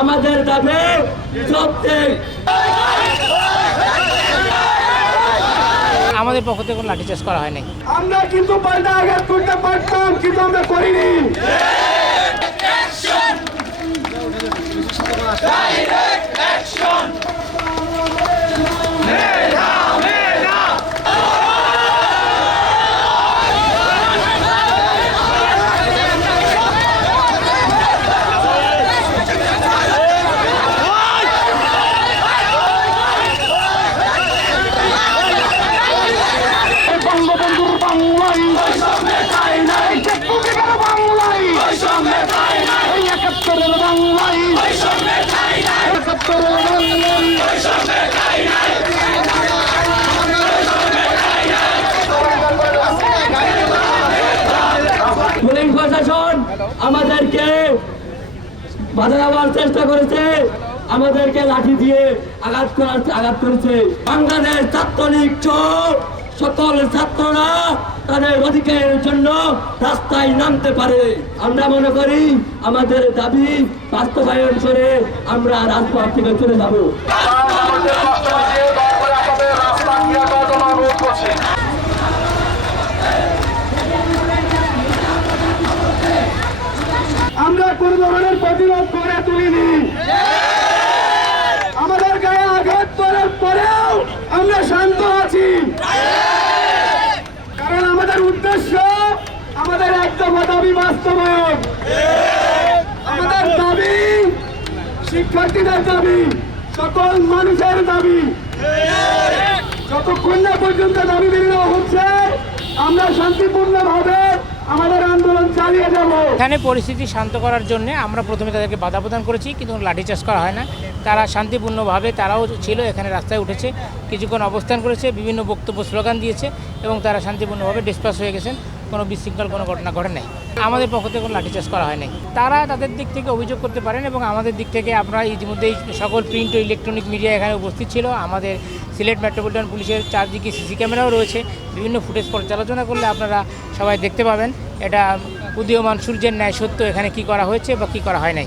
আমাদের দাবি আমাদের পক্ষ থেকে কোনো লাঠিচার্জ করা হয়নি। আমরা কিন্তু পাল্টা আঘাত করতে পারতাম কিন্তু আমরা করিনি। পুলিশ প্রশাসন আমাদেরকে বাধা দেওয়ার চেষ্টা করেছে। আমাদেরকে লাঠি দিয়ে আঘাত করার, আঘাত করেছে। বাংলাদেশ ছাত্রলীগ সহ সকল ছাত্ররা তাদের অধিকারের জন্য রাস্তায় নামতে পারে। আমরা মনে করি, আমাদের দাবি বাস্তবায়ন করে আমরা রাজপথ থেকে চলে যাব। প্রতিরোধ করে তুলিনি। আমাদের গায়ে আঘাত করার পরেও আমরা শান্ত আছি। কারণ আমাদের উদ্দেশ্য আমাদের একদম দাবি বাস্তবায়ন। আমাদের দাবি শিক্ষার্থীদের দাবি, সকল মানুষের দাবি। যতক্ষণ না পর্যন্ত দাবি মেনে হচ্ছে, আমরা শান্তিপূর্ণভাবে এখানে পরিস্থিতি শান্ত করার জন্য আমরা প্রথমে তাদেরকে বাধা প্রদান করেছি, কিন্তু লাঠি চাষ করা হয় না। তারা শান্তিপূর্ণভাবে, তারাও ছিল এখানে রাস্তায় উঠেছে, কিছুক্ষণ অবস্থান করেছে, বিভিন্ন বক্তব্য স্লোগান দিয়েছে এবং তারা শান্তিপূর্ণভাবে ডিসপাস হয়ে গেছেন। কোনো বিশৃঙ্খল, কোনো ঘটনা ঘটে নাই। আমাদের পক্ষ থেকে কোনো লাঠিচার্জ করা হয় নাই তারা তাদের দিক থেকে অভিযোগ করতে পারেন এবং আমাদের দিক থেকে আমরা ইতিমধ্যেই সকল প্রিন্ট ও ইলেকট্রনিক মিডিয়া এখানে উপস্থিত ছিল। আমাদের সিলেট মেট্রোপলিটন পুলিশের চারদিকে সিসি ক্যামেরাও রয়েছে। বিভিন্ন ফুটেজ পর্যালোচনা করলে আপনারা সবাই দেখতে পাবেন। এটা উদীয়মান সূর্যের ন্যায় সত্য এখানে কি করা হয়েছে বা কি করা হয় নাই।